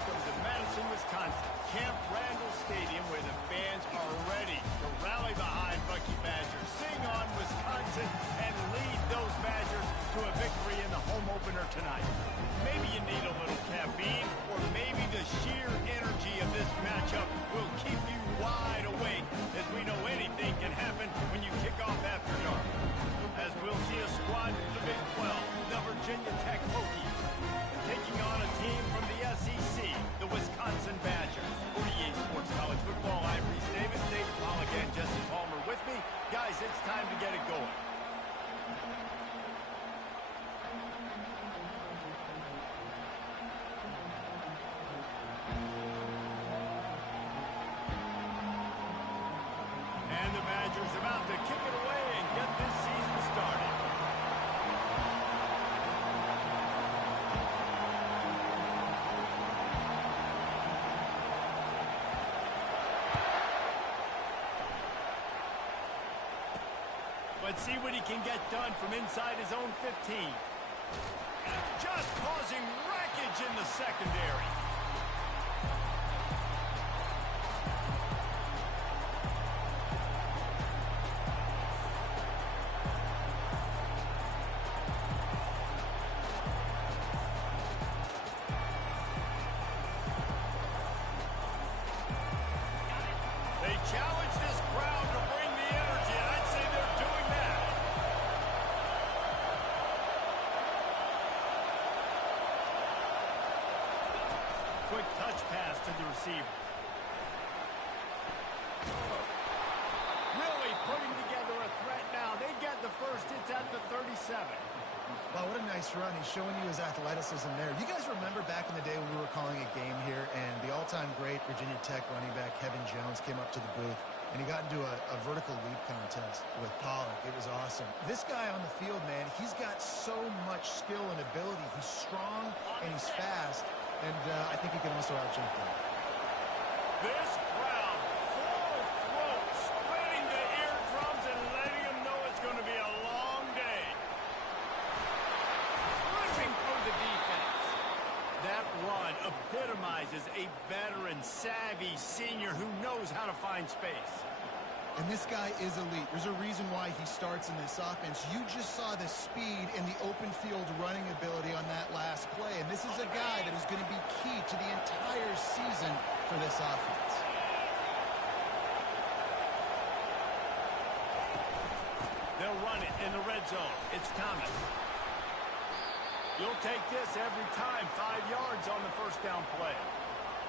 welcome to Madison, Wisconsin, Camp Randall Stadium, where the fans are ready to rally behind Bucky Badgers, sing on Wisconsin, and lead those Badgers to a victory in the home opener tonight. Maybe you need a little caffeine, or maybe the sheer energy of this matchup will keep you wide awake, as we know anything can happen when you kick off after dark. As we'll see a squad from the Big 12, the Virginia Tech Hokies, taking on a team from the SEC, the Wisconsin Badgers. For EA Sports College Football, I'm Reese Davis, Dave Pollock, and Jesse Palmer with me. Guys, it's time to get it going. And the Badgers about to kick it away and get this season started. Let's see what he can get done from inside his own 15. Just causing wreckage in the secondary. They challenge this crowd to bring the energy, and I'd say they're doing that. Quick touch pass to the receiver. Really putting together a threat now. They get the first. It's at the 37. Wow, what a nice run. He's showing you his athleticism there. You guys remember back in the day when we were calling a game here and the all-time great Virginia Tech running back Kevin Jones came up to the booth and he got into a vertical leap contest with Pollock. It was awesome. This guy on the field, man, he's got so much skill and ability. He's strong and he's fast, and I think he can also out-jump them. This crowd, full throat, splitting the eardrums and letting them know it's going to be a long day. Pushing through the defense. That run epitomizes a veteran, savvy senior who knows how to find space. And this guy is elite. There's a reason why he starts in this offense. You just saw the speed and the open field running ability on that last play. And this is a guy that is going to be key to the entire season for this offense. They'll run it in the red zone. It's Thomas. You'll take this every time. 5 yards on the first down play.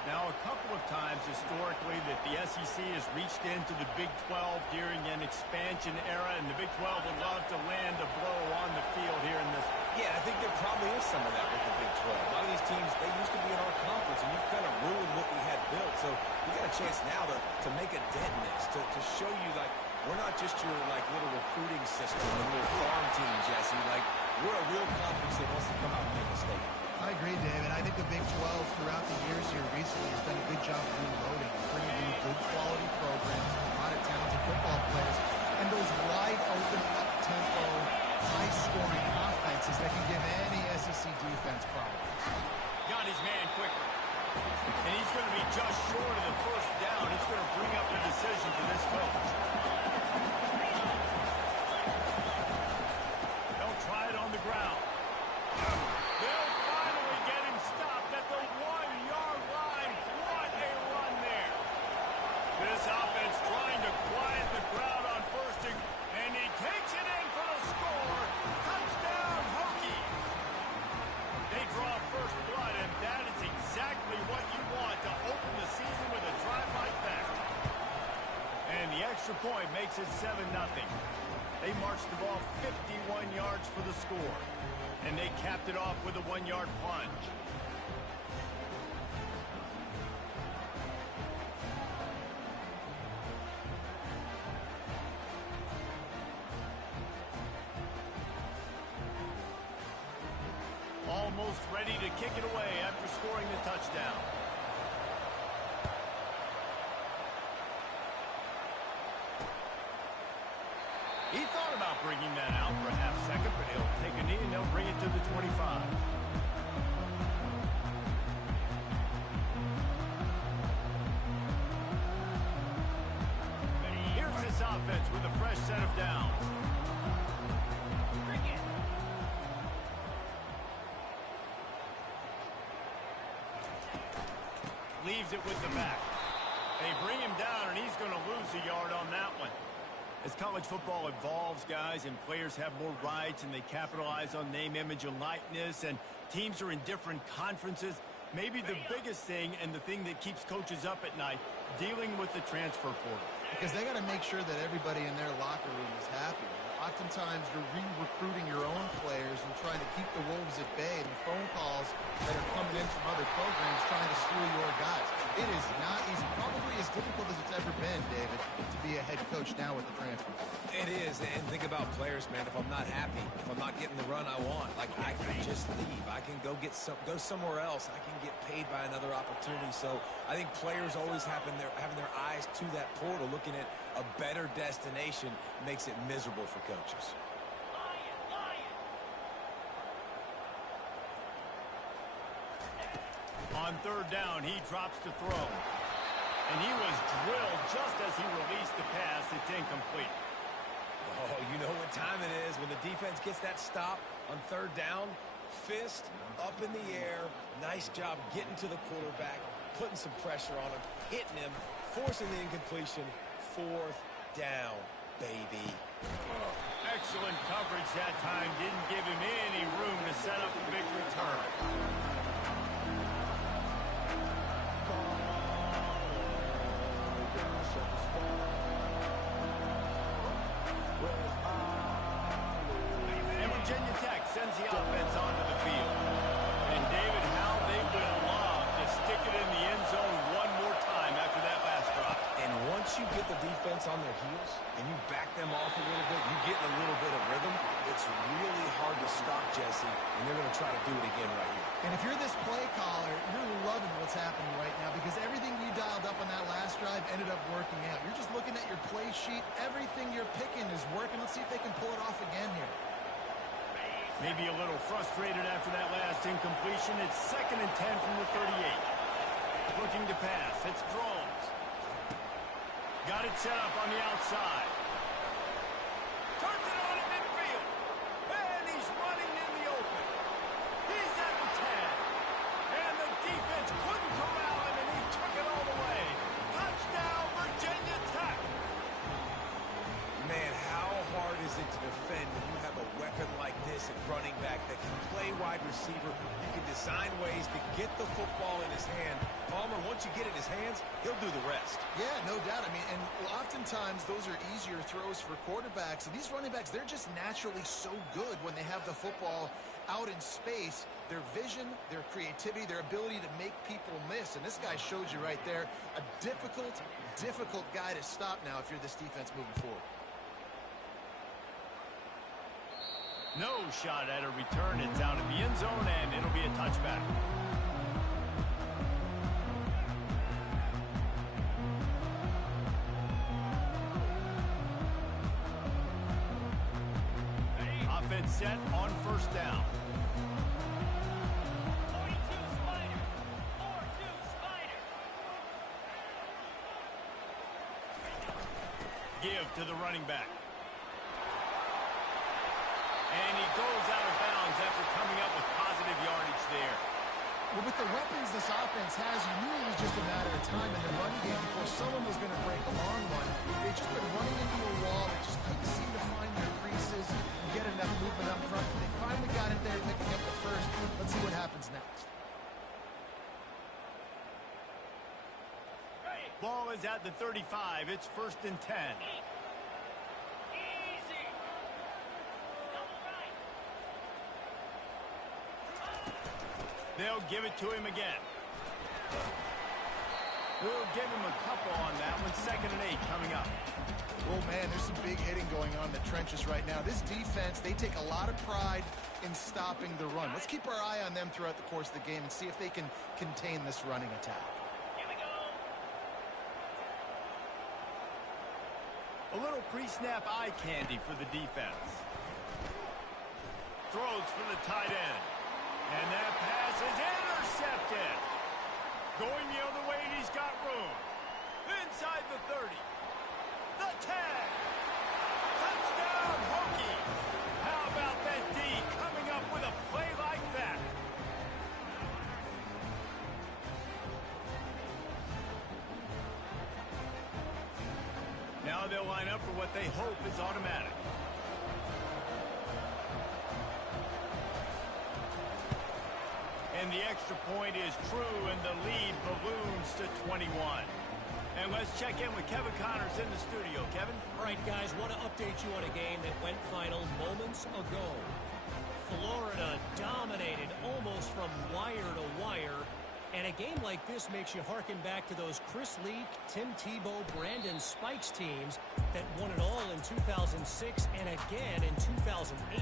Now, a couple of times historically that the SEC has reached into the Big 12 during an expansion era, and the Big 12 would love to land a blow on the field here in this. Yeah, I think there probably is some of that with the Big 12. A lot of these teams, they used to be in our conference, and you've kind of ruined what we had built. So we got a chance now to make a dent in this, to show you, like, we're not just your, like, little recruiting system, a little farm team, Jesse. Like, we're a real conference that wants to come out and make a statement. I agree, David. I think the Big 12 throughout the years here recently has done a good job of reloading, bringing in good quality programs, a lot of talented football players, and those wide open, up-tempo, high-scoring offenses that can give any SEC defense problems. Got his man quickly. And he's going to be just short of the first down. It's going to bring up a decision for this coach. They'll try it on the ground. They'll finally get him stopped at the 1-yard line. What a run there. This offense trying to quiet the crowd on first, and he takes it in for the score. Touchdown, Hokies. They draw first blood, and that is exactly what you want to open the season with a drive like that. And the extra point makes it 7-0. They marched the ball 51 yards for the score. And they capped it off with a 1-yard plunge. Almost ready to kick it away after scoring the touchdown. He thought about bringing that out for a half second, but he'll take a knee and they'll bring it to the 25. offense with a fresh set of downs. Leaves it with the back. They bring him down, and he's going to lose a yard on that one. As college football evolves, guys, and players have more rights, and they capitalize on name, image, and likeness, and teams are in different conferences, maybe the biggest thing and the thing that keeps coaches up at night, dealing with the transfer portal. Because they got to make sure that everybody in their locker room is happy. Oftentimes, you're re-recruiting your own players and trying to keep the wolves at bay, and the phone calls that are coming in from other programs trying to steal your guys. It is not easy. Probably as difficult as it's ever been, David, to be a head coach now with the transfer. It is, and think about players, man. If I'm not happy, if I'm not getting the run I want, like I can just leave. I can go somewhere else. I can get paid by another opportunity. So I think players always having their eyes to that portal, looking at a better destination, makes it miserable for coaches. On third down, he drops to throw. And he was drilled just as he released the pass. It's incomplete. Oh, you know what time it is when the defense gets that stop on third down. Fist up in the air. Nice job getting to the quarterback, putting some pressure on him, hitting him, forcing the incompletion. Fourth down, baby. Excellent coverage that time. Didn't give him any room to set up a big return. And Virginia Tech sends the offense onto the field. And David, how they would love to stick it in the end zone one more time after that last drive. And once you get the defense on their heels and you back them off a little bit, you get a little bit of rhythm, it's really hard to stop Jesse, and they're going to try to do it again right here. And if you're this play caller, you're loving what's happening right now because everything you dialed up on that last drive ended up working out. You're just looking at your play sheet. Everything you're picking is working. Let's see if they can pull it off again here. Maybe a little frustrated after that last incompletion. It's 2nd and 10 from the 38. Looking to pass. It's Drones. Got it set up on the outside. Turns it on in midfield. And he's running in the open. He's at the 10. And the defense couldn't corral him, and he took it all the way. Touchdown, Virginia Tech. Man, how hard is it to defend when you have a weapon like this at running back that can play wide receiver? You can design ways to get the football in his hand. Palmer, once you get it in his hands, he'll do the rest. Yeah, no doubt. I mean, and oftentimes those are easier throws for quarterbacks. And these running backs, they're just naturally so good when they have the football out in space. Their vision, their creativity, their ability to make people miss. And this guy showed you right there, a difficult guy to stop now if you're this defense moving forward. No shot at a return. It's out of the end zone, and it'll be a touchback. Offense set on first down. 42 Spider. 4-2 Spider. Give to the running back. And he goes out of bounds after coming up with positive yardage there. Well, with the weapons this offense has, you knew it was just a matter of time in the running game before someone was going to break a long one. They've just been running into a wall. They just couldn't seem to find their creases and get enough movement up front. They finally got it there, picking up the first. Let's see what happens next. Ball is at the 35. It's 1st and 10. Easy. Double right. They'll give it to him again. We'll give him a couple on that one. 2nd and 8 coming up. Oh, man, there's some big hitting going on in the trenches right now. This defense, they take a lot of pride in stopping the run. Let's keep our eye on them throughout the course of the game and see if they can contain this running attack. Here we go. A little pre-snap eye candy for the defense. Throws for the tight end. And that pass is intercepted. Going the other way, and he's got room. Inside the 30. The tag. Touchdown, Hokie. How about that D coming up with a play like that? Now they'll line up for what they hope is automatic. And the extra point is true, and the lead balloons to 21. And let's check in with Kevin Connors in the studio. Kevin? All right, guys, want to update you on a game that went final moments ago. Florida dominated almost from wire to wire. And a game like this makes you harken back to those Chris Leak, Tim Tebow, Brandon Spikes teams that won it all in 2006 and again in 2008.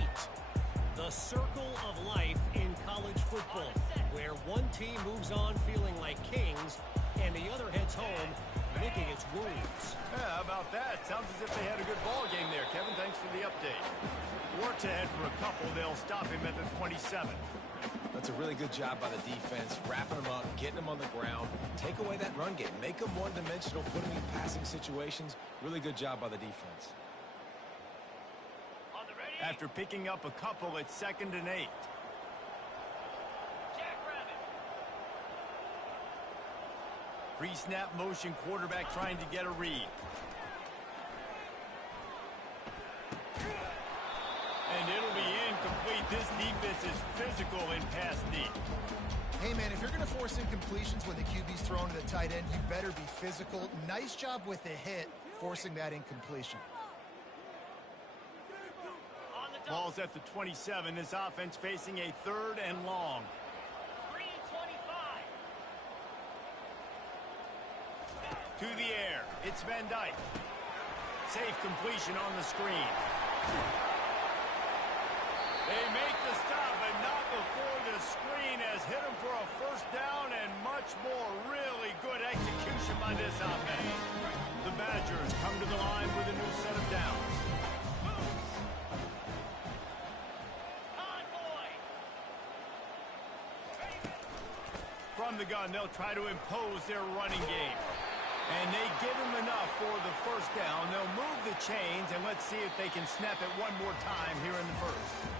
The circle of life in college football, where one team moves on feeling like kings and the other heads home licking its wounds. Yeah, how about that? Sounds as if they had a good ball game there. Kevin, thanks for the update. Works ahead for a couple. They'll stop him at the 27. That's a really good job by the defense, wrapping them up, getting them on the ground. Take away that run game. Make them one-dimensional, put them in passing situations. Really good job by the defense. On the ready. After picking up a couple, it's 2nd and 8. Jackrabbit. Pre-snap motion, quarterback trying to get a read. And it'll be incomplete. This defense is physical in pass deep. Hey, man, if you're going to force incompletions when the QB's thrown to the tight end, you better be physical. Nice job with the hit, forcing that incompletion. On the double. Ball's at the 27. This offense facing a 3rd and long. 3:25. To the air. It's Van Dyke. Safe completion on the screen. They make the stop, but not before the screen has hit him for a 1st down and much more. Really good execution by this offense. The Badgers come to the line with a new set of downs. Convoy. From the gun, they'll try to impose their running game. And they give him enough for the 1st down. They'll move the chains, and let's see if they can snap it one more time here in the 1st.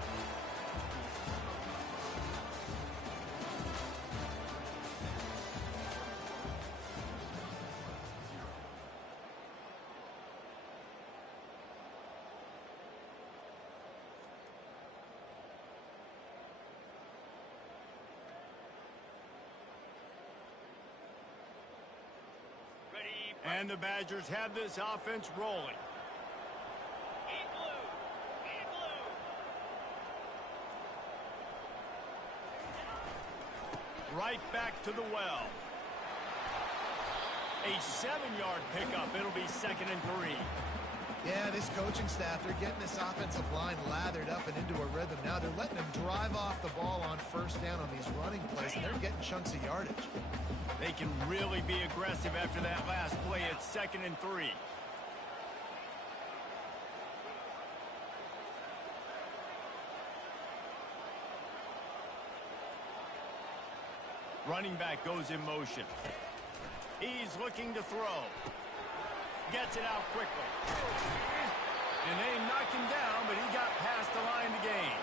Ready. And the Badgers have this offense rolling. In blue. In blue. Right back to the well. A 7-yard pickup. It'll be 2nd and 3. Yeah, this coaching staff, they're getting this offensive line lathered up and into a rhythm. Now they're letting them drive off the ball on 1st down on these running plays, and they're getting chunks of yardage. They can really be aggressive after that last play. It's 2nd and 3. Running back goes in motion. He's looking to throw. Gets it out quickly. And they knock him down, but he got past the line to gain.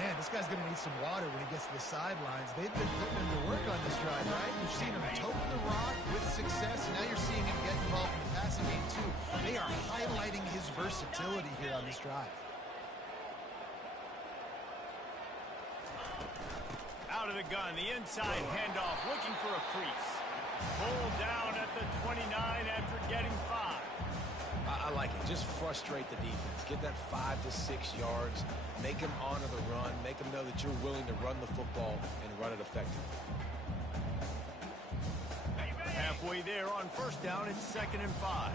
Man, this guy's going to need some water when he gets to the sidelines. They've been putting him to work on this drive, right? You've seen him tote the rock with success, and now you're seeing him get involved in the passing game, too. They are highlighting his versatility here on this drive. Out of the gun, the inside handoff, looking for a crease. Pulled down at the 29 after getting 5. I like it. Just frustrate the defense. Get that 5 to 6 yards. Make them honor the run. Make them know that you're willing to run the football and run it effectively. Halfway there on 1st down, it's 2nd and 5.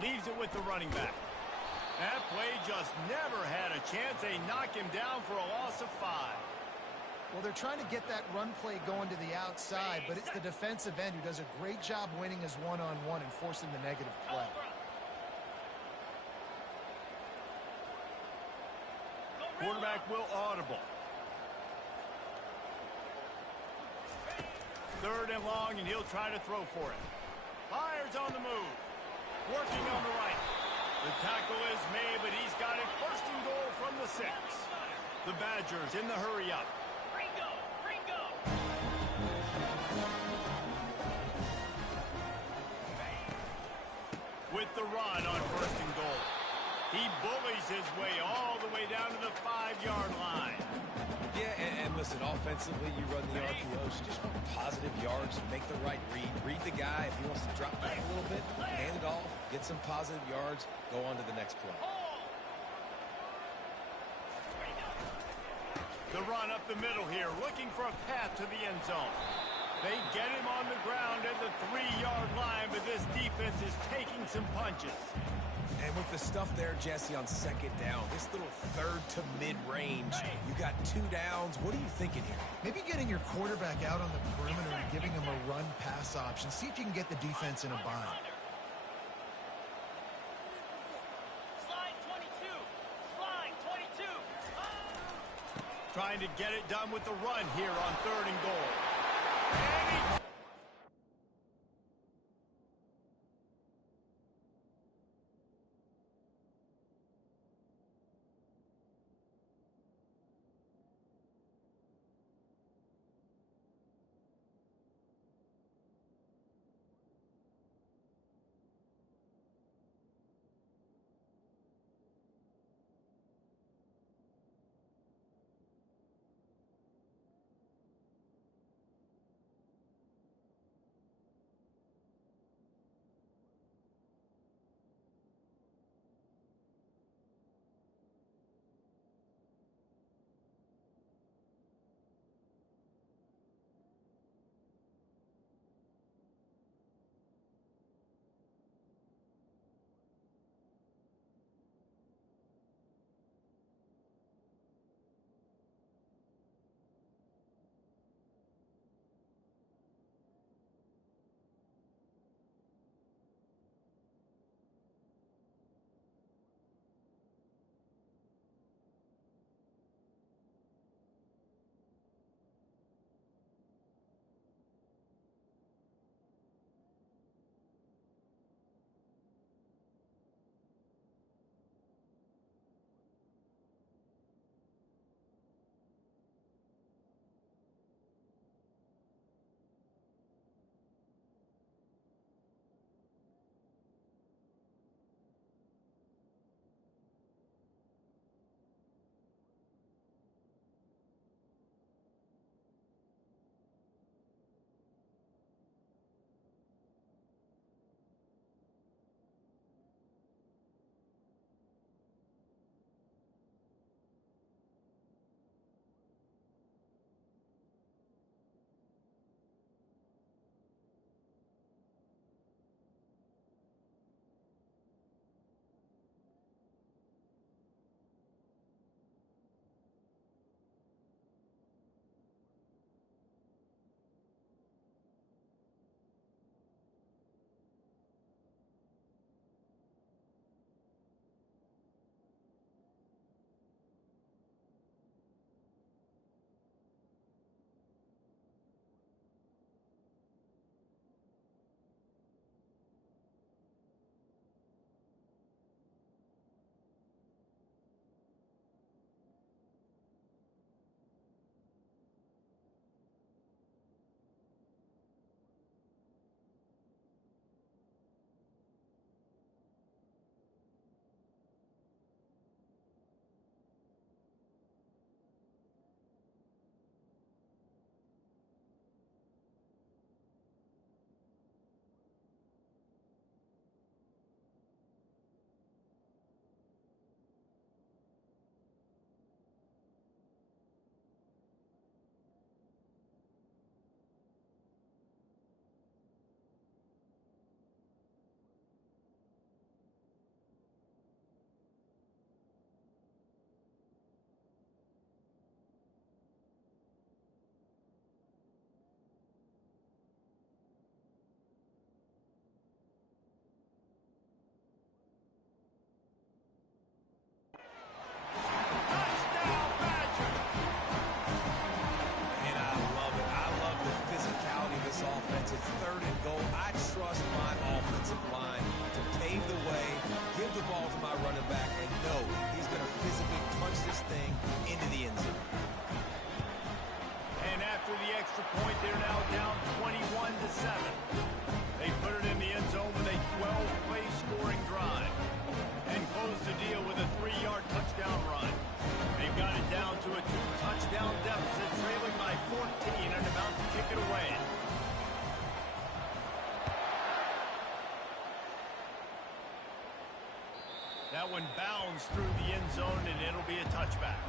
Leaves it with the running back. That play just never had a chance. They knock him down for a loss of 5. Well, they're trying to get that run play going to the outside, but it's the defensive end who does a great job winning his one-on-one and forcing the negative play. Quarterback will audible. 3rd and long, and he'll try to throw for it. Fires on the move. Working on the right. The tackle is made, but he's got it 1st and goal from the 6. The Badgers in the hurry up. Ringo! Ringo! With the run on 1st and goal. He bullies his way all the way down to the 5-yard line. Yeah, and listen, offensively, you run the RPOs. You just want positive yards, make the right read. Read the guy. If he wants to drop back a little bit, hand it off, get some positive yards, go on to the next play. The run up the middle here, looking for a path to the end zone. They get him on the ground at the 3-yard line, but this defense is taking some punches. And with the stuff there, Jesse, on 2nd down, this little 3rd to mid-range, you got 2 downs. What are you thinking here? Maybe getting your quarterback out on the perimeter and giving him a run-pass option. See if you can get the defense in a bind. Slide 22! Slide 22! Trying to get it done with the run here on 3rd and goal. And he That one bounds through the end zone, and it'll be a touchback.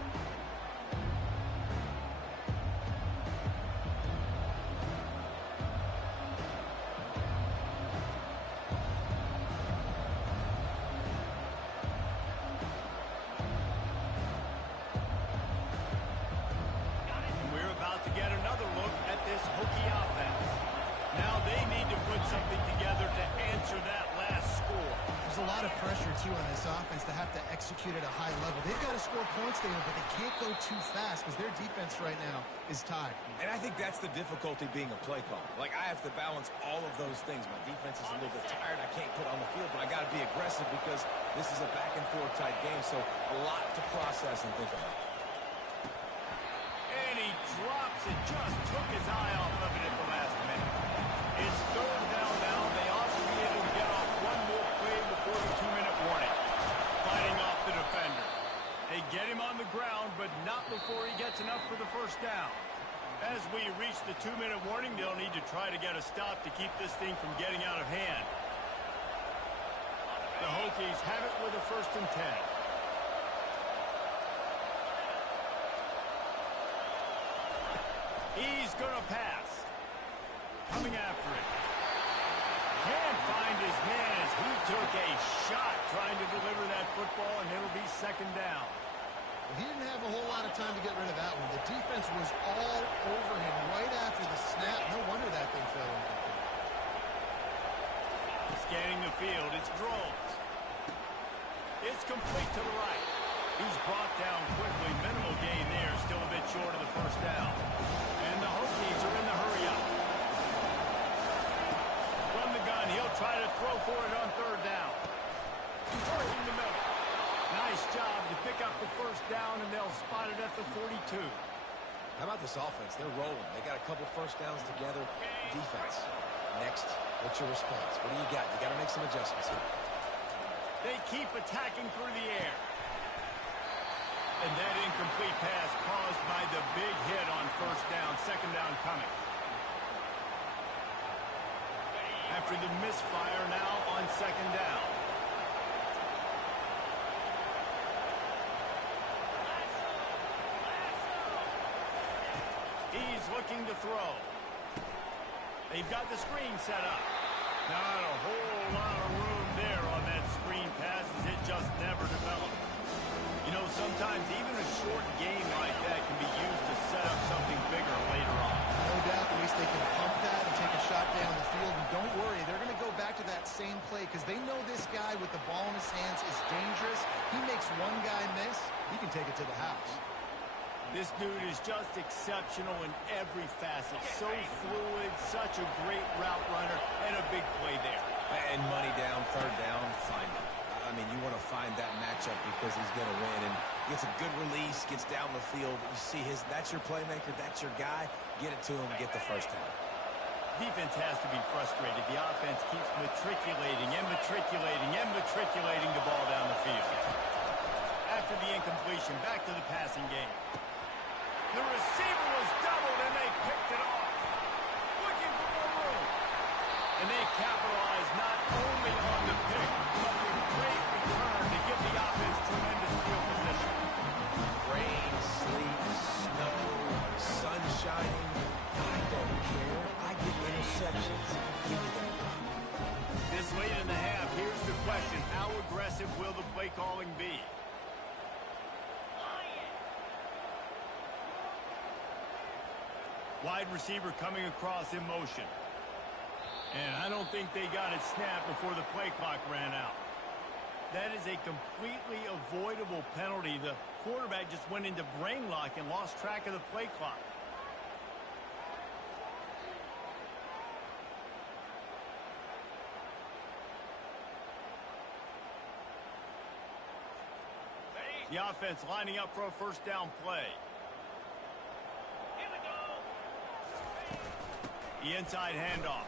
And we're about to get another look at this Hokie offense. Now they need to put something together to answer that last score. There's a lot of pressure, too, on this offense to have to execute at a high level. They've got to score points, David, but they can't go too fast because their defense right now is tied. And I think that's the difficulty being a play call. Like, I have to balance all of those things. My defense is a little bit tired. I can't put on the field, but I got to be aggressive because this is a back-and-forth type game, so a lot to process and think about. And he drops it, just took his eye off of it at the last minute. It's third down now. They ought to be able to get off one more play before the 2-minute warning. Fighting off the defender. They get him on the ground, but not before he gets enough for the first down. As we reach the 2-minute warning, they'll need to try to get a stop to keep this thing from getting out of hand. The Hokies have it with a 1st and 10. He's going to pass. Coming after it. Can't find his man as he took a shot trying to deliver that football, and it'll be 2nd down. Well, he didn't have a whole lot of time to get rid of that one. The defense was all over him right after the snap. No wonder that thing fell incomplete. Scanning the field, it's Groves. It's complete to the right. He's brought down quickly. Minimal gain there, still a bit short of the 1st down. And the Hokies are in the hurry-up. From the gun, he'll try to throw for it on 3rd down. Working the middle. Nice job to pick up the 1st down, and they'll spot it at the 42. How about this offense? They're rolling. They got a couple 1st downs together. Defense. Next, what's your response? What do you got? You got to make some adjustments here. They keep attacking through the air. And that incomplete pass caused by the big hit on 1st down. 2nd down coming. After the misfire now on 2nd down. He's looking to throw. They've got the screen set up. Not a whole lot of room there on that screen pass as it just never developed. You know, sometimes even a short game like that can be used to set up something bigger later on. No doubt, at least they can pump that and take a shot down the field. And don't worry, they're going to go back to that same play because they know this guy with the ball in his hands is dangerous. He makes one guy miss, he can take it to the house. This dude is just exceptional in every facet. So fluid, such a great route runner, and a big play there. And money down, 3rd down, find him. I mean, you want to find that matchup because he's going to win. And gets a good release, gets down the field. You see that's your playmaker, that's your guy. Get it to him, get the 1st down. Defense has to be frustrated. The offense keeps matriculating and matriculating and matriculating the ball down the field. After the incompletion, back to the passing game. The receiver was doubled, and they picked it off. Looking for more room. And they capitalized not only on the pick, but the great return to give the offense tremendous field position. Rain, sleet, snow, sun shining. I don't care. I get interceptions. Give me that rock. This late in the half, here's the question. How aggressive will the play calling be? Wide receiver coming across in motion. And I don't think they got it snapped before the play clock ran out. That is a completely avoidable penalty. The quarterback just went into brain lock and lost track of the play clock. The offense lining up for a 1st down play. The inside handoff.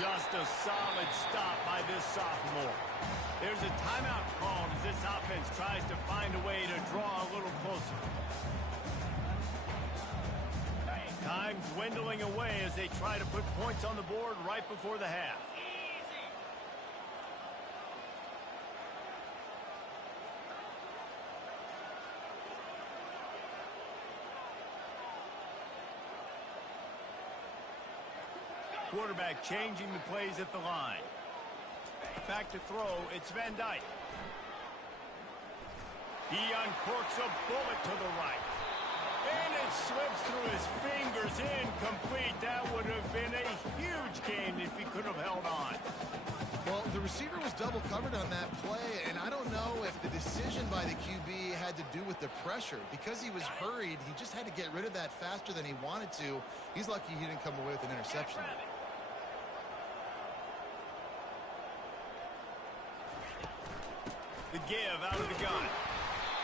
Just a solid stop by this sophomore. There's a timeout called as this offense tries to find a way to draw a little closer. Time dwindling away as they try to put points on the board right before the half. quarterback changing the plays at the line. Back to throw, it's Van Dyke. He uncorks a bullet to the right. And it slips through his fingers, incomplete. That would have been a huge gain if he could have held on. Well, the receiver was double covered on that play, and I don't know if the decision by the QB had to do with the pressure. Because he was hurried, he just had to get rid of that faster than he wanted to. He's lucky he didn't come away with an interception. The give out of the gun.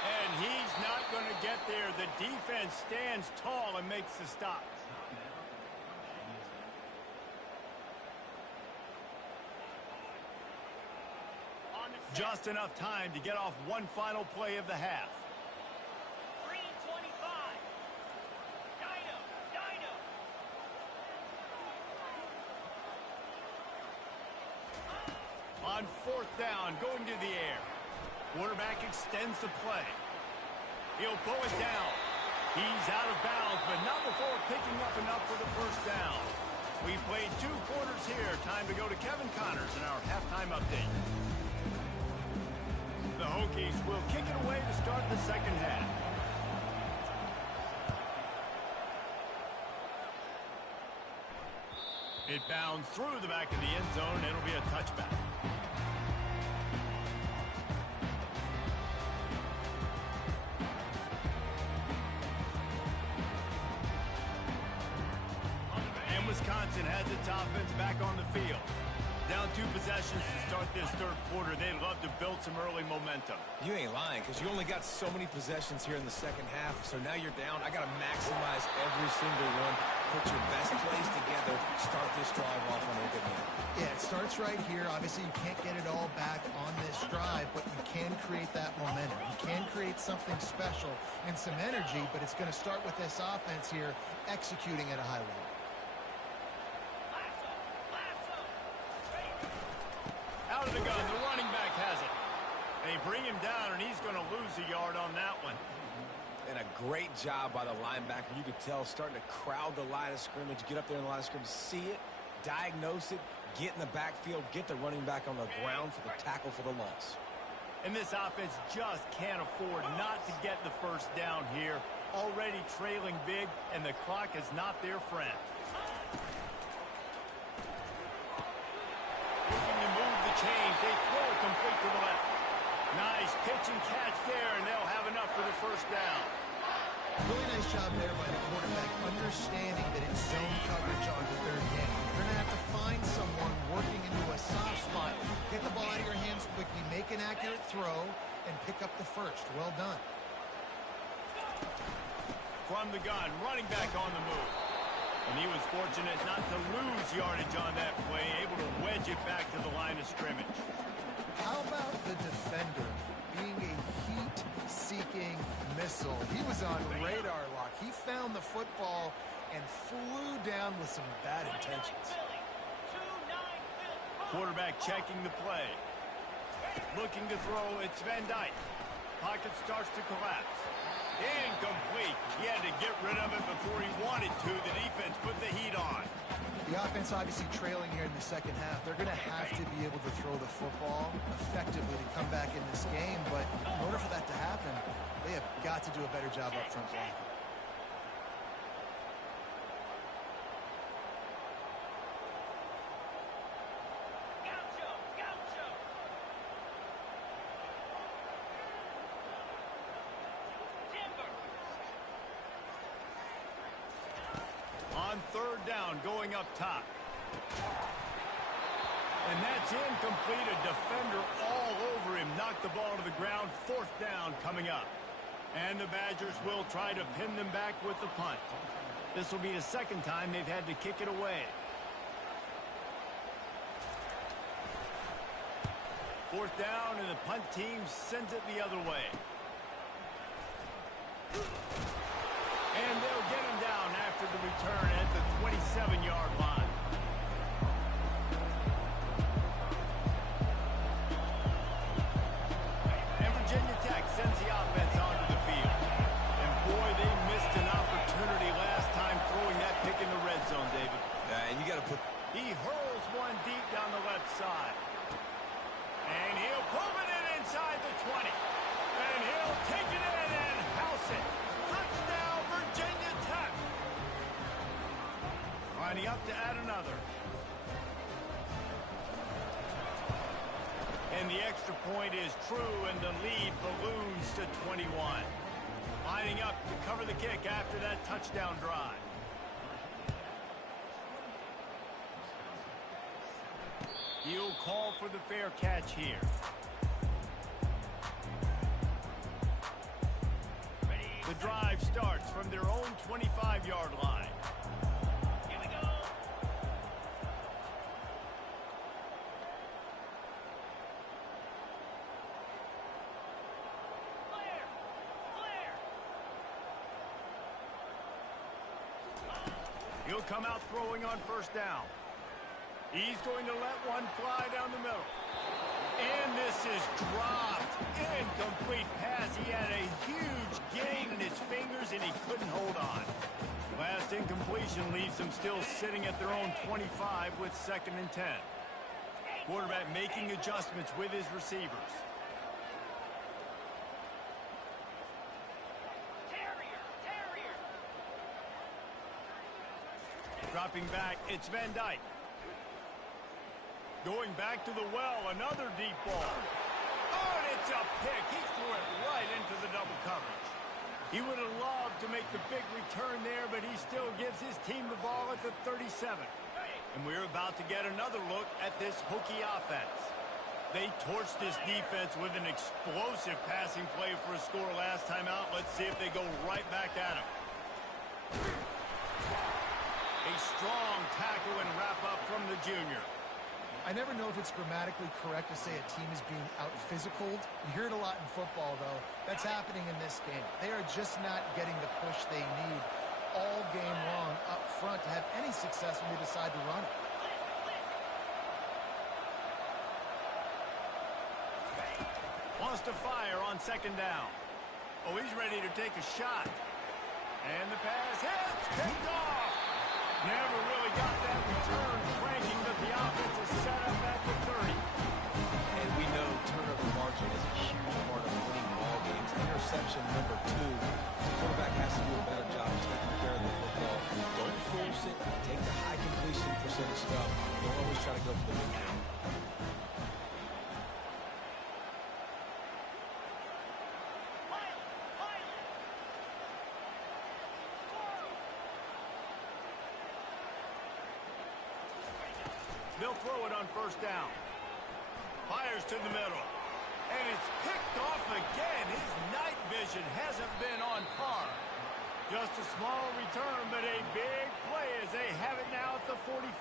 And he's not going to get there. The defense stands tall and makes the stop. Just enough time to get off one final play of the half. Green 25. Dino. On fourth down, going to the air. Quarterback extends the play. He'll pull it down. He's out of bounds, but not before picking up enough for the first down. We've played 2 quarters here. Time to go to Kevin Connors in our halftime update. The Hokies will kick it away to start the second half. It bounds through the back of the end zone. It'll be a touchback. And Wisconsin has its offense back on the field. Down 2 possessions to start this third quarter. They'd love to build some early momentum. You ain't lying, because you only got so many possessions here in the second half. So now you're down. I got to maximize every single one. Put your best plays together. Start this drive off on a good note. Yeah, it starts right here. Obviously, you can't get it all back on this drive, but you can create that momentum. You can create something special and some energy, but it's going to start with this offense here executing at a high level. Out of the gun, the running back has it. They bring him down, and he's going to lose a yard on that one. And a great job by the linebacker. You could tell starting to crowd the line of scrimmage, get up there in the line of scrimmage, see it, diagnose it, get in the backfield, get the running back on the ground for the tackle for the loss. And this offense just can't afford not to get the first down here. Already trailing big, and the clock is not their friend. Looking to move the chains. They throw it complete to the left. Nice pitch and catch there, and they'll have enough for the first down. Really nice job there by the quarterback, understanding that it's zone coverage on the third down. You're going to have to find someone working into a soft spot, get the ball out of your hands quickly, make an accurate throw, and pick up the first. Well done. From the gun, running back on the move. And he was fortunate not to lose yardage on that play, able to wedge it back to the line of scrimmage. How about the defender being a heat-seeking missile? He was on radar lock. He found the football and flew down with some bad intentions. Quarterback checking the play. Looking to throw, it's Van Dyke. Pocket starts to collapse. Incomplete. He had to get rid of it before he wanted to. The defense put the heat on. The offense obviously trailing here in the second half. They're going to have to be able to throw the football effectively to come back in this game. But in order for that to happen, they have got to do a better job up front blocking. On third down, going up top. And that's incomplete. A defender all over him. Knocked the ball to the ground. Fourth down coming up. And the Badgers will try to pin them back with the punt. This will be the second time they've had to kick it away. Fourth down, and the punt team sends it the other way. And they'll get him down after the return at the 27-yard line. And Virginia Tech sends the offense onto the field. And boy, they missed an opportunity last time throwing that pick in the red zone, David. And you got to put... He and the extra point is true, and the lead balloons to 21. Lining up to cover the kick after that touchdown drive. He'll call for the fair catch here. The drive starts from their own 25-yard line. Here we go. Clear. Clear. He'll come out throwing on first down. He's going to let one fly down the middle. And this is dropped. Incomplete pass. He had a huge gain in his fingers, and he couldn't hold on. Last incompletion leaves them still sitting at their own 25 with 2nd and 10. Quarterback making adjustments with his receivers. Terrier. Dropping back, it's Van Dyke. Going back to the well, another deep ball. Oh, and it's a pick. He threw it right into the double coverage. He would have loved to make the big return there, but he still gives his team the ball at the 37. And we're about to get another look at this Hokie offense. They torched this defense with an explosive passing play for a score last time out. Let's see if they go right back at him. A strong tackle and wrap up from the junior. I never know if it's grammatically correct to say a team is being out-physicaled. You hear it a lot in football, though. That's happening in this game. They are just not getting the push they need all game long up front to have any success when they decide to run it. Wants to fire on 2nd down. Oh, he's ready to take a shot. And the pass hits, picked off. Never really got that return cranking, but the offense is set up at the 30. And we know turnover margin is a huge part of winning ball games. Interception number 2. The quarterback has to do a better job taking care of the football. Don't force it. Take the high completion percentage stuff. Don't always try to go for the big play. They'll throw it on first down. Fires to the middle. And it's picked off again. His night vision hasn't been on par. Just a small return, but a big play as they have it now at the 45.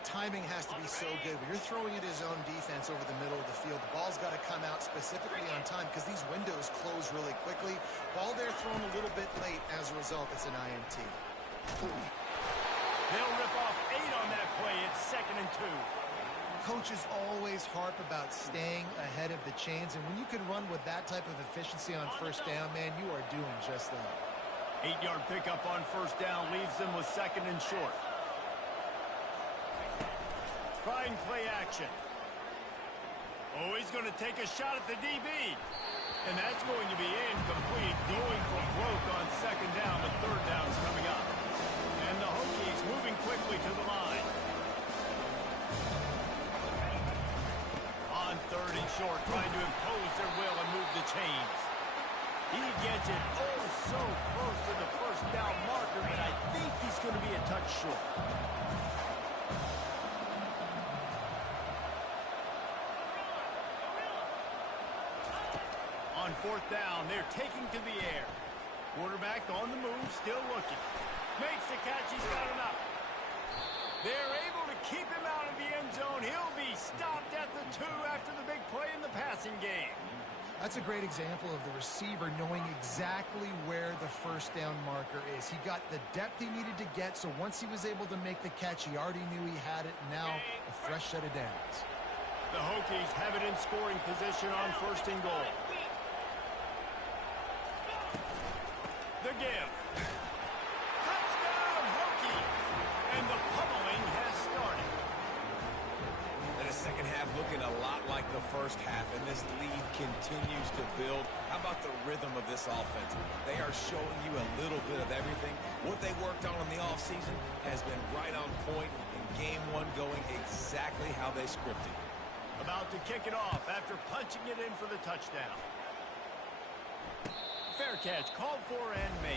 Timing has to be so good. When you're throwing at his own defense over the middle of the field, the ball's got to come out specifically on time because these windows close really quickly. Ball there thrown a little bit late. As a result, it's an INT. They'll rip off 8 on that play. It's 2nd and 2. Coaches always harp about staying ahead of the chains, and when you can run with that type of efficiency on first down, man, you are doing just that. 8-yard pickup on first down leaves them with 2nd and short. Trying play action. Oh, he's going to take a shot at the DB. And that's going to be incomplete. Going for broke on 2nd down, but 3rd down's coming up. And the Hokies moving quickly to the line. On 3rd and short, trying to impose their will and move the chains. He gets it oh so close to the first down marker, but I think he's going to be a touch short. On 4th down, they're taking to the air. Quarterback on the move, still looking. Makes the catch, he's got enough. They're able to keep him out of the end zone. He'll be stopped at the 2 after the big play in the passing game. That's a great example of the receiver knowing exactly where the first down marker is. He got the depth he needed to get, so once he was able to make the catch, he already knew he had it. Now, a fresh set of downs. The Hokies have it in scoring position on 1st and goal. The give. Touchdown, Hokies! And the pummeling has started. And the second half looking a lot like the first half, and this lead continues to build. How about the rhythm of this offense? They are showing you a little bit of everything. What they worked on in the offseason has been right on point, and game 1 going exactly how they scripted. About to kick it off after punching it in for the touchdown. Fair catch called for and made.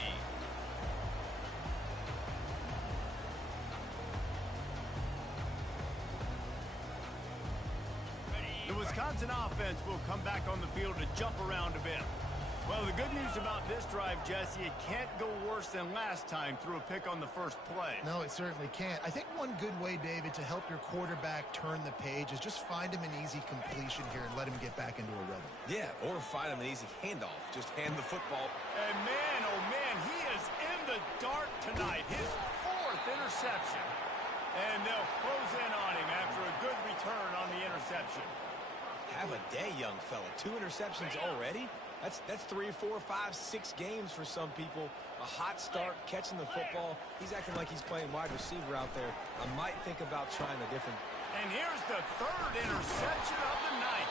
The Wisconsin offense will come back on the field to jump around a bit. Well, the good news about this drive, Jesse, it can't go worse than last time through a pick on the first play. No, it certainly can't. I think one good way, David, to help your quarterback turn the page is just find him an easy completion here and let him get back into a rhythm. Yeah, or find him an easy handoff. Just hand the football. And man, oh man, he is in the dark tonight. His 4th interception. And they'll close in on him after a good return on the interception. Have a day, young fella. 2 interceptions already? That's 3, 4, 5, 6 games for some people. A hot start, catching the football. He's acting like he's playing wide receiver out there. I might think about trying a different... And here's the 3rd interception of the night.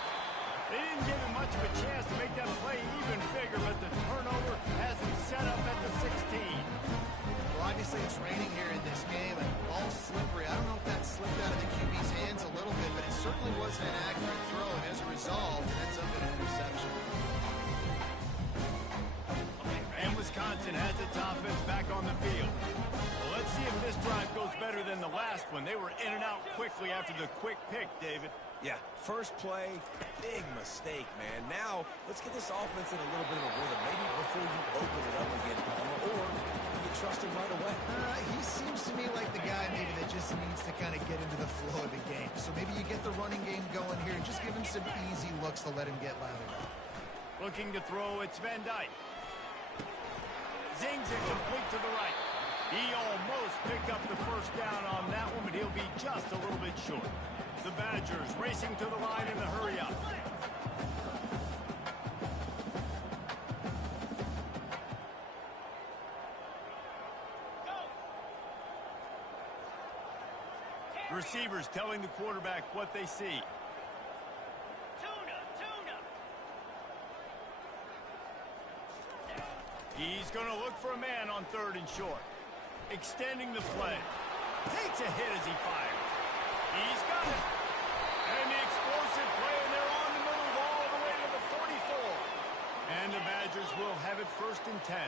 They didn't give him much of a chance to make that play even bigger, but the turnover has him set up at the 16. Well, obviously it's raining here in this game, and ball's slippery. I don't know if that slipped out of the QB's hands a little bit, but it certainly wasn't an accurate throw, and as a result, it ends up in an interception. And Wisconsin has its offense back on the field. Well, let's see if this drive goes better than the last one. They were in and out quickly after the quick pick, David. Yeah, first play, big mistake, man. Now, let's get this offense in a little bit of a rhythm. Maybe before you open it up again, Palmer, or you trust him right away. He seems to me like the guy maybe that just needs to kind of get into the flow of the game. So maybe you get the running game going here and just give him some easy looks to let him get lathered up. Looking to throw, it's Van Dyke. Zings it complete to the right. He almost picked up the first down on that one, but he'll be just a little bit short. The Badgers racing to the line in the hurry up. Receivers telling the quarterback what they see. Tuna. He's going to look for a man on 3rd and short. Extending the play. Takes a hit as he fires. He's got it. And the explosive play, and they're on the move all the way to the 44. And the Badgers will have it 1st and 10.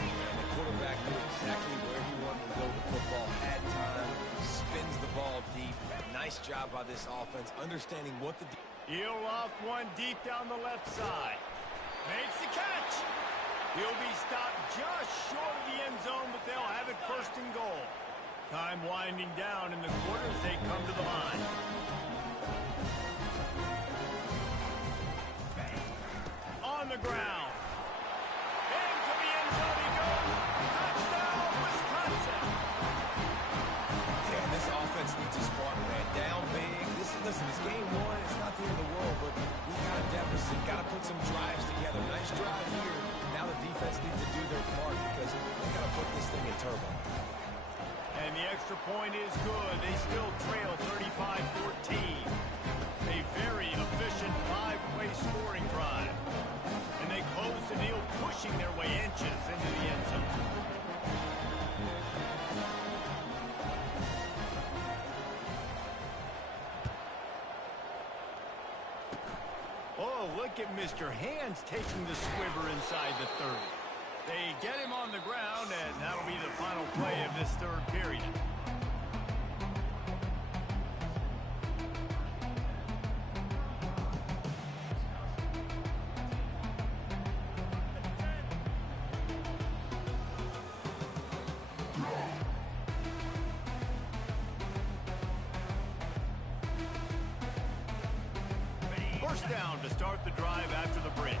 And the quarterback knew exactly where he wanted to go with the football, had time, spins the ball deep. Nice job by this offense, understanding what the... He'll off one deep down the left side. Makes the catch. He'll be stopped just short of the end zone, but they'll have it 1st and goal. Time winding down in the quarter as they come to the line. On the ground. Into the end zone he goes. Touchdown, Wisconsin. Yeah, this offense needs a spark, man. Down big. Listen, it's game 1. It's not the end of the world, but we got a deficit. Got to put some drives together. Nice drive here. Now the defense needs to do their part because they got to put this thing in turbo. And the extra point is good. They still trail 35-14. A very efficient 5-play scoring drive. And they close the deal, pushing their way inches into the end zone. Oh, look at Mr. Hands taking the squiver inside the 30. They get him on the ground, and that'll be the final play of this 3rd period. First down to start the drive after the break.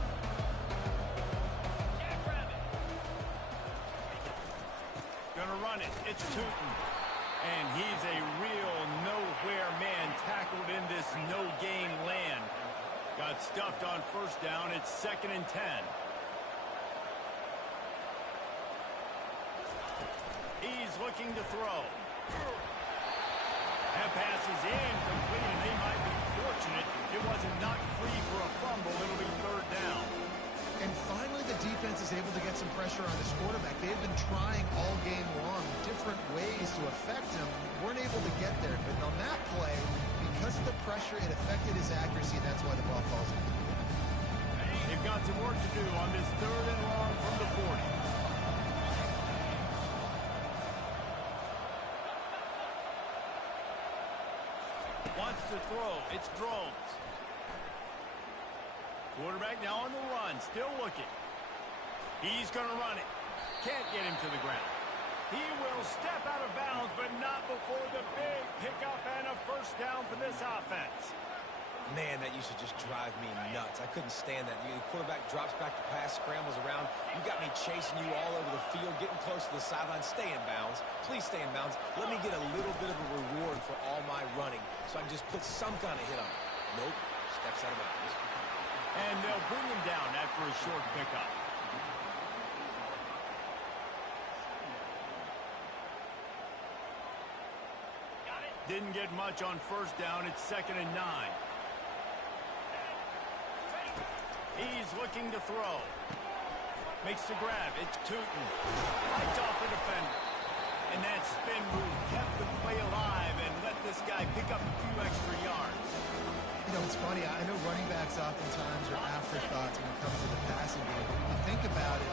Gonna run it. It's Tootin. And he's a real nowhere man tackled in this no-gain land. Got stuffed on 1st down. It's 2nd and 10. He's looking to throw. That pass is incomplete, and they might be fortunate it wasn't knocked free for a fumble. It'll be 3rd down. And finally, the defense is able to get some pressure on this quarterback. They've been trying all game long different ways to affect him. Weren't able to get there. But on that play, because of the pressure, it affected his accuracy, and that's why the ball falls in. They've got some work to do on this 3rd and long from the 40. Wants to throw. It's Drones. Quarterback now on the run. Still looking. He's going to run it. Can't get him to the ground. He will step out of bounds, but not before the big pickup and a first down for this offense. Man, that used to just drive me nuts. I couldn't stand that. The quarterback drops back to pass, scrambles around. You got me chasing you all over the field, getting close to the sideline. Stay in bounds. Please stay in bounds. Let me get a little bit of a reward for all my running so I can just put some kind of hit on it. Nope. Steps out of bounds. And they'll bring him down after a short pickup. Didn't get much on first down. It's 2nd and 9. He's looking to throw. Makes the grab. It's Tootin. Fights off the defender. And that spin move kept the play alive and let this guy pick up a few extra yards. You know, it's funny. I know running backs oftentimes are afterthoughts when it comes to the passing game. But when you think about it,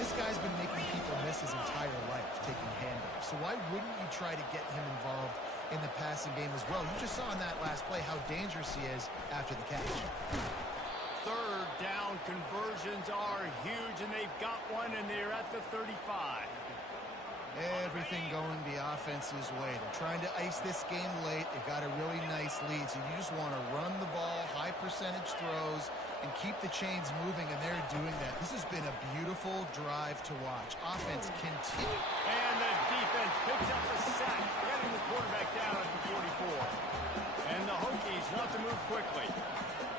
this guy's been making people miss his entire life taking handoffs. So why wouldn't you try to get him involved in the passing game as well? You just saw in that last play how dangerous he is after the catch. 3rd down conversions are huge, and they've got one, and they're at the 35. Everything going the offense's way. They're trying to ice this game late. They've got a really nice lead, so you just want to run the ball, high percentage throws, and keep the chains moving, and they're doing that. This has been a beautiful drive to watch. Offense continue. And the defense picks up a sack, getting the quarterback down at the 44. And the Hokies want to move quickly.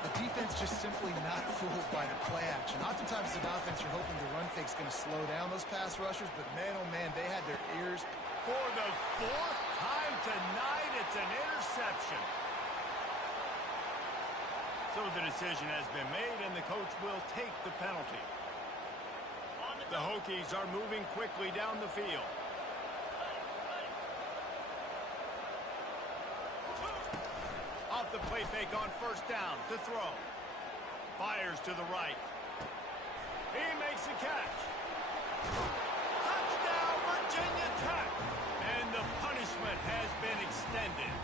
The defense just simply not fooled by the play action. Oftentimes, as an offense, you're hoping the run fake's going to slow down those pass rushers, but man, oh man, they had their ears. For the 4th time tonight, it's an interception. So the decision has been made, and the coach will take the penalty. The Hokies are moving quickly down the field. Off the play fake on first down to throw. Fires to the right. He makes the catch. Touchdown, Virginia Tech. And the punishment has been extended.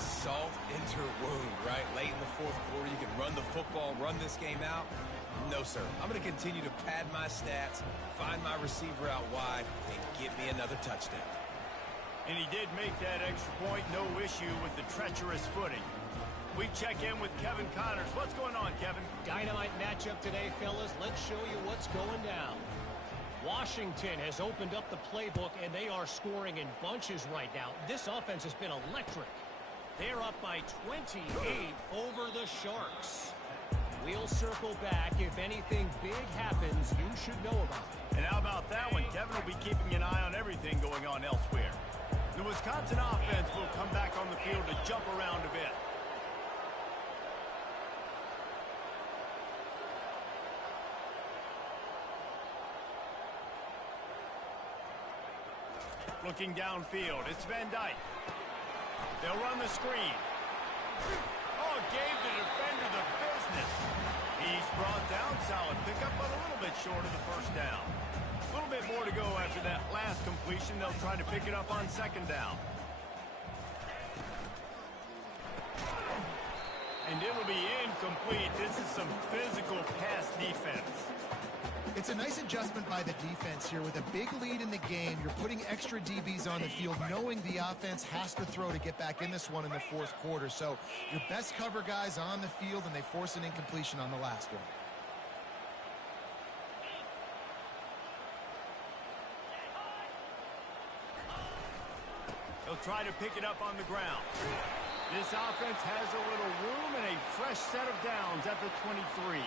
Salt into her wound, right? Late in the 4th quarter, you can run the football, run this game out. No, sir. I'm going to continue to pad my stats, find my receiver out wide, and get me another touchdown. And he did make that extra point. No issue with the treacherous footing. We check in with Kevin Connors. What's going on, Kevin? Dynamite matchup today, fellas. Let's show you what's going down. Washington has opened up the playbook, and they are scoring in bunches right now. This offense has been electric. They're up by 28 over the Sharks. We'll circle back. If anything big happens, you should know about it. And how about that one? Kevin will be keeping an eye on everything going on elsewhere. The Wisconsin offense will come back on the field to jump around a bit. Looking downfield, it's Van Dyke. They'll run the screen. Oh, gave the defender the business. He's brought down, solid pickup, but a little bit short of the first down. A little bit more to go after that last completion. They'll try to pick it up on second down. And it'll be incomplete. This is some physical pass defense. It's a nice adjustment by the defense here. With a big lead in the game, you're putting extra DBs on the field, knowing the offense has to throw to get back in this one in the 4th quarter. So your best cover guys on the field, and they force an incompletion on the last one. They'll try to pick it up on the ground. This offense has a little room and a fresh set of downs at the 23.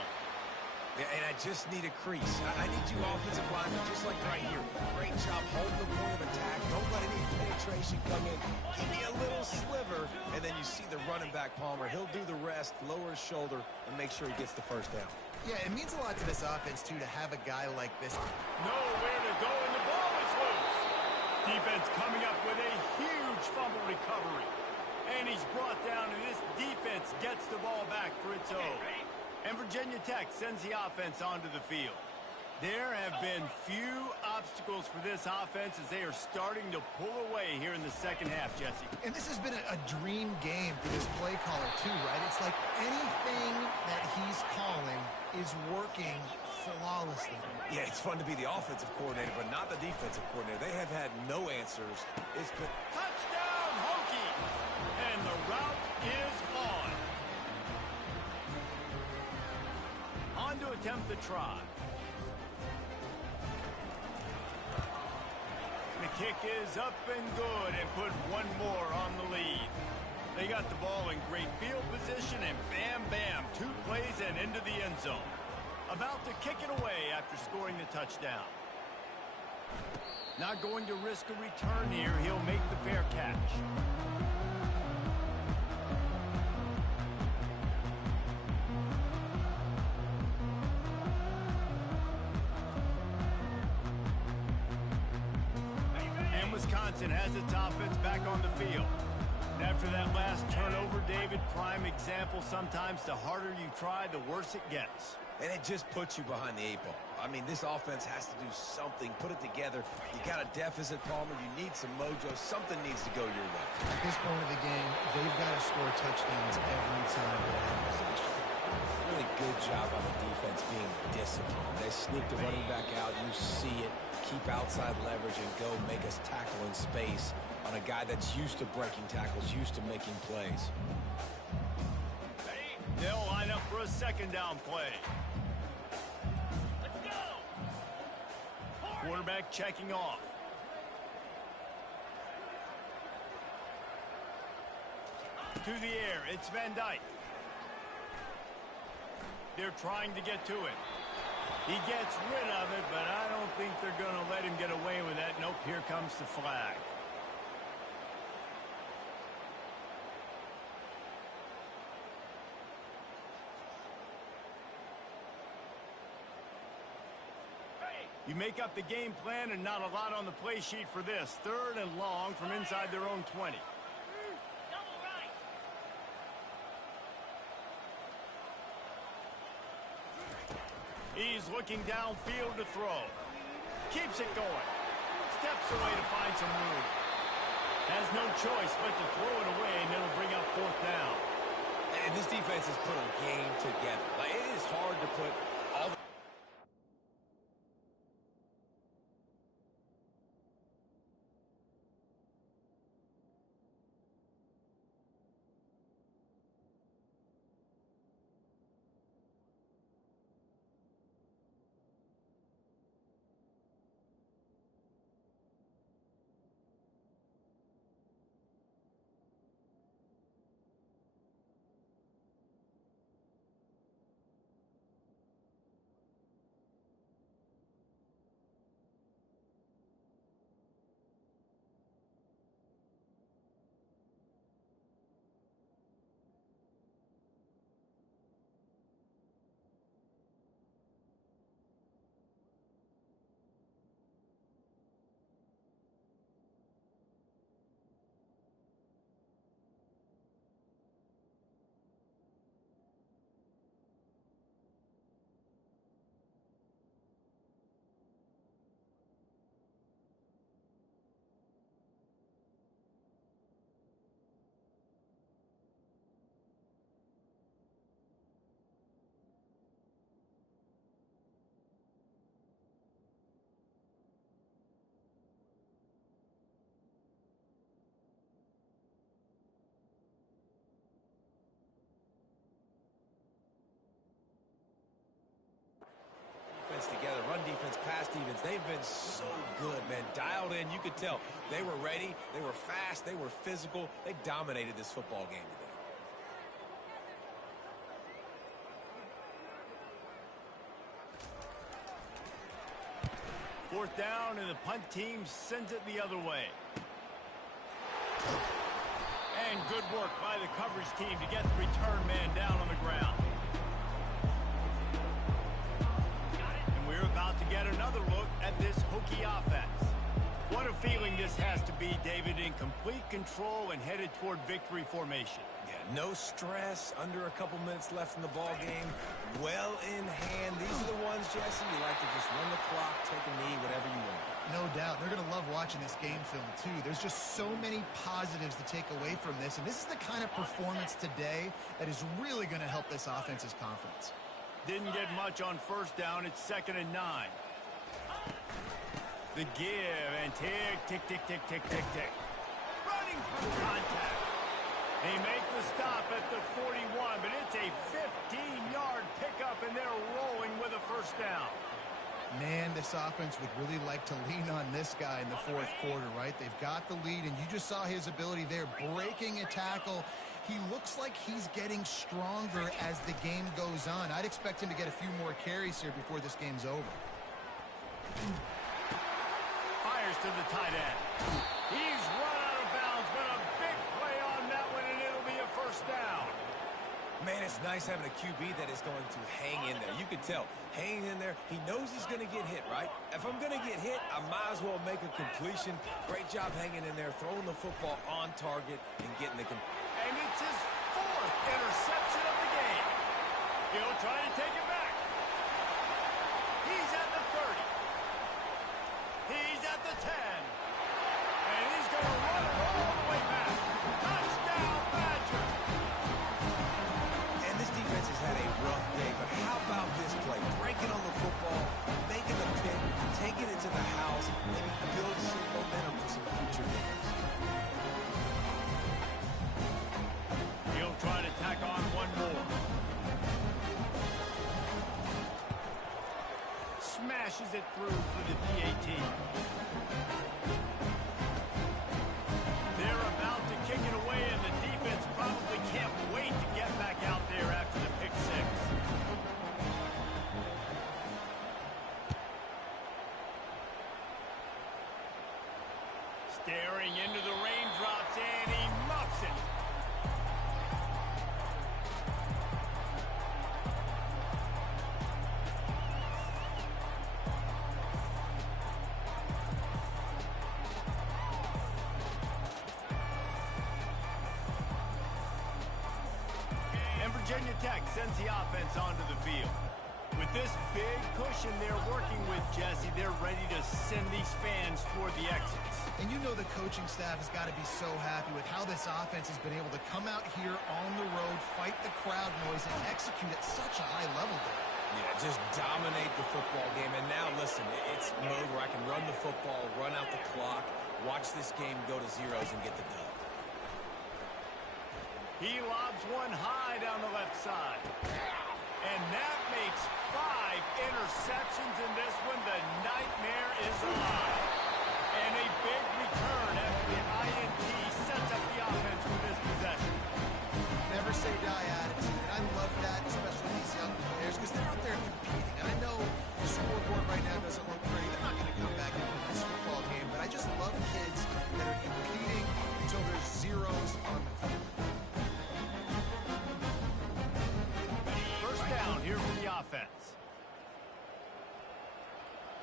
Yeah, and I just need a crease. I need you offensive linemen just like right here. Great job holding the point of attack. Don't let any penetration come in. Give me a little sliver, and then you see the running back, Palmer. He'll do the rest, lower his shoulder, and make sure he gets the first down. Yeah, it means a lot to this offense, too, to have a guy like this. Nowhere to go, and the ball is loose. Defense coming up with a huge fumble recovery. And he's brought down, and this defense gets the ball back for its own. And Virginia Tech sends the offense onto the field. There have been few obstacles for this offense as they are starting to pull away here in the second half, Jesse. And this has been a dream game for this play caller, too, right? It's like anything that he's calling is working flawlessly. Yeah, it's fun to be the offensive coordinator, but not the defensive coordinator. They have had no answers. It's been... Touchdown, Hokie! And the route is on. On to attempt the try. The kick is up and good and put one more on the lead. They got the ball in great field position and bam, bam, 2 plays and into the end zone. About to kick it away after scoring the touchdown. Not going to risk a return here. He'll make the fair catch. Wisconsin has its offense back on the field. And after that last turnover, David, prime example, sometimes the harder you try, the worse it gets. And it just puts you behind the 8 ball. I mean, this offense has to do something, put it together. You got a deficit, Palmer. You need some mojo. Something needs to go your way. At this point of the game, they've got to score touchdowns every time they have possession. Really good job on the defense being disciplined. They sneak the running back out. You see it. Keep outside leverage and go make us tackle in space on a guy that's used to breaking tackles, used to making plays. They'll line up for a second down play. Let's go. Quarterback checking off. To the air, it's Van Dyke. They're trying to get to it. He gets rid of it, but I don't think they're going to let him get away with that. Nope, here comes the flag. You make up the game plan and not a lot on the play sheet for this. 3rd and long from inside their own 20. Double right. He's looking downfield to throw. Keeps it going. Steps away to find some room. Has no choice but to throw it away, and it'll bring up 4th down. And this defense has put a game together. Like, it is hard to put all the... together, run defense, pass defense. They've been so good, man. Dialed in, you could tell. They were ready, they were fast, they were physical. They dominated this football game today. 4th down, and the punt team sends it the other way. And good work by the coverage team to get the return man down on the ground. And we're about to get another look at this Hokie offense. What a feeling this has to be, David, in complete control and headed toward victory formation. Yeah, no stress, under a couple minutes left in the ball game, well in hand. These are the ones, Jesse, you like to just run the clock, take a knee, whatever you want. No doubt. They're going to love watching this game film, too. There's just so many positives to take away from this, and this is the kind of performance today that is really going to help this offense's confidence. Didn't get much on first down. It's 2nd and 9. The give, and tick, tick, tick, tick, tick, tick, tick. Running through contact. They make the stop at the 41, but it's a 15-yard pickup, and they're rolling with a first down. Man, this offense would really like to lean on this guy in the fourth quarter, right? They've got the lead, and you just saw his ability there, breaking a tackle. He looks like he's getting stronger as the game goes on. I'd expect him to get a few more carries here before this game's over. Fires to the tight end. He's run out of bounds, but a big play on that one, and it'll be a first down. Man, it's nice having a QB that is going to hang in there. You can tell, hanging in there, he knows he's going to get hit, right? If I'm going to get hit, I might as well make a completion. Great job hanging in there, throwing the football on target and getting the And it's his 4th interception of the game. He'll try to take it back. He's at the 30. He's at the 10. And he's going to run it all the way back. Touchdown, Badger. And this defense has had a rough day, but how about this play? Breaking on the football, making the pick, taking it to the house, maybe build some momentum for some future games. He'll try to tack on one more. Smashes it through for the PAT. They're about to kick it away, and the defense probably can't wait to get back out there after the pick six. Staring into the raindrops, and he muffs it. Virginia Tech sends the offense onto the field. With this big cushion they're working with, Jesse, they're ready to send these fans toward the exits. And you know the coaching staff has got to be so happy with how this offense has been able to come out here on the road, fight the crowd noise, and execute at such a high level there. Yeah, just dominate the football game. And now, listen, it's mode where I can run the football, run out the clock, watch this game go to zeros and get the dub. He lobs one high down the left side. And that makes 5 interceptions in this one. The nightmare is alive. And a big return after the INT sets up the offense with this possession. Never say die attitude. And I love that, especially these young players, because they're out there competing. And I know the scoreboard right now doesn't look pretty. They're not going to come back and win this football game. But I just love kids that are competing until there's zeros on the field. Down here for the offense.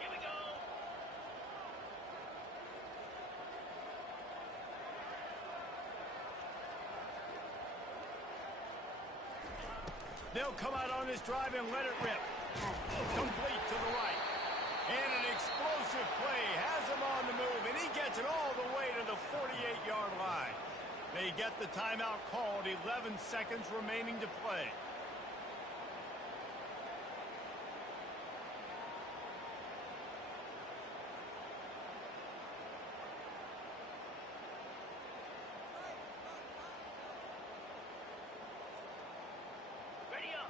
Here we go. They'll come out on this drive and let it rip. Complete to the right. And an explosive play has him on the move, and he gets it all the way to the 48-yard line. They get the timeout called, 11 seconds remaining to play.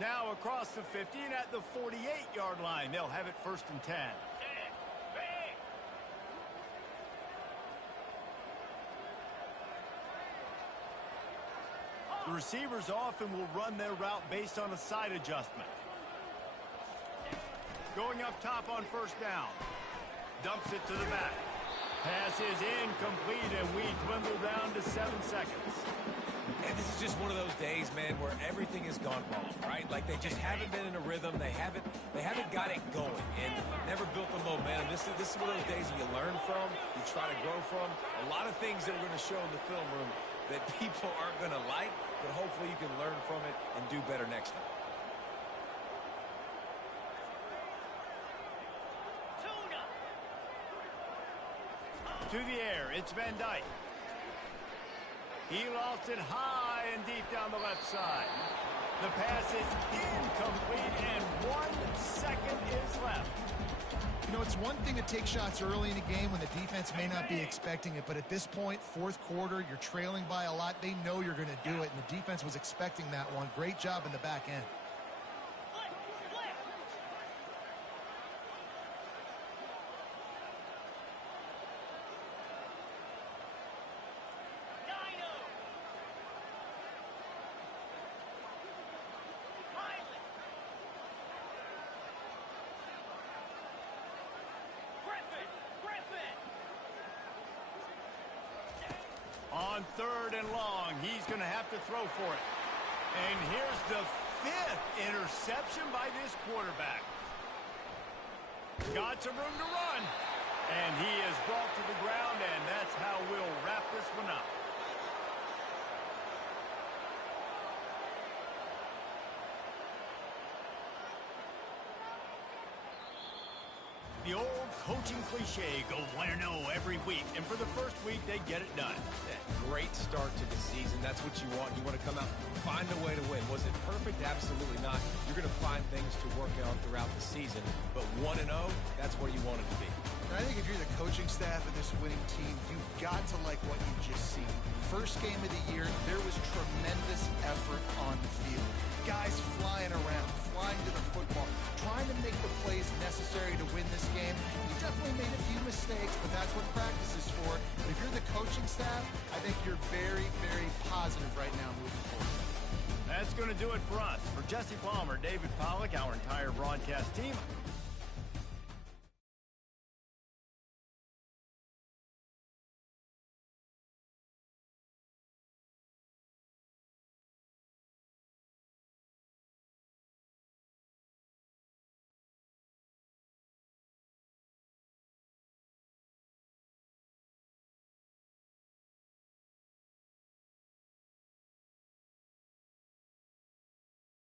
Now across the 50 and at the 48-yard line. They'll have it 1st and 10. The receivers often will run their route based on a side adjustment. Going up top on 1st down. Dumps it to the back. Pass is incomplete, and we dwindle down to 7 seconds. And this is just one of those days, man, where everything has gone wrong, right? Like they just haven't been in a rhythm. They haven't got it going and never built the momentum. This is one of those days that you learn from, you try to grow from. A lot of things that are going to show in the film room that people aren't going to like, but hopefully you can learn from it and do better next time. To the air, it's Van Dyke. He lost it high and deep down the left side. The pass is incomplete, and 1 second is left. You know, it's one thing to take shots early in a game when the defense may not be expecting it, but at this point, fourth quarter, you're trailing by a lot. They know you're going to do it, and the defense was expecting that one. Great job in the back end. On 3rd and long, he's going to have to throw for it. And here's the 5th interception by this quarterback. Got some room to run. And he is brought to the ground, and that's how we'll wrap this one up. The old coaching cliche, go 1-0 every week. And for the first week, they get it done. Yeah, great start to the season. That's what you want. You want to come out, find a way to win. Was it perfect? Absolutely not. You're going to find things to work on throughout the season. But 1-0, that's where you want it to be. And I think if you're the coaching staff of this winning team, you've got to like what you've just seen. First game of the year, there was tremendous effort on the field. Guys flying around, flying to the football, trying to make the plays necessary to win this game. He definitely made a few mistakes, but that's what practice is for. If you're the coaching staff, I think you're very, very positive right now moving forward. That's going to do it for us. For Jesse Palmer, David Pollack, our entire broadcast team,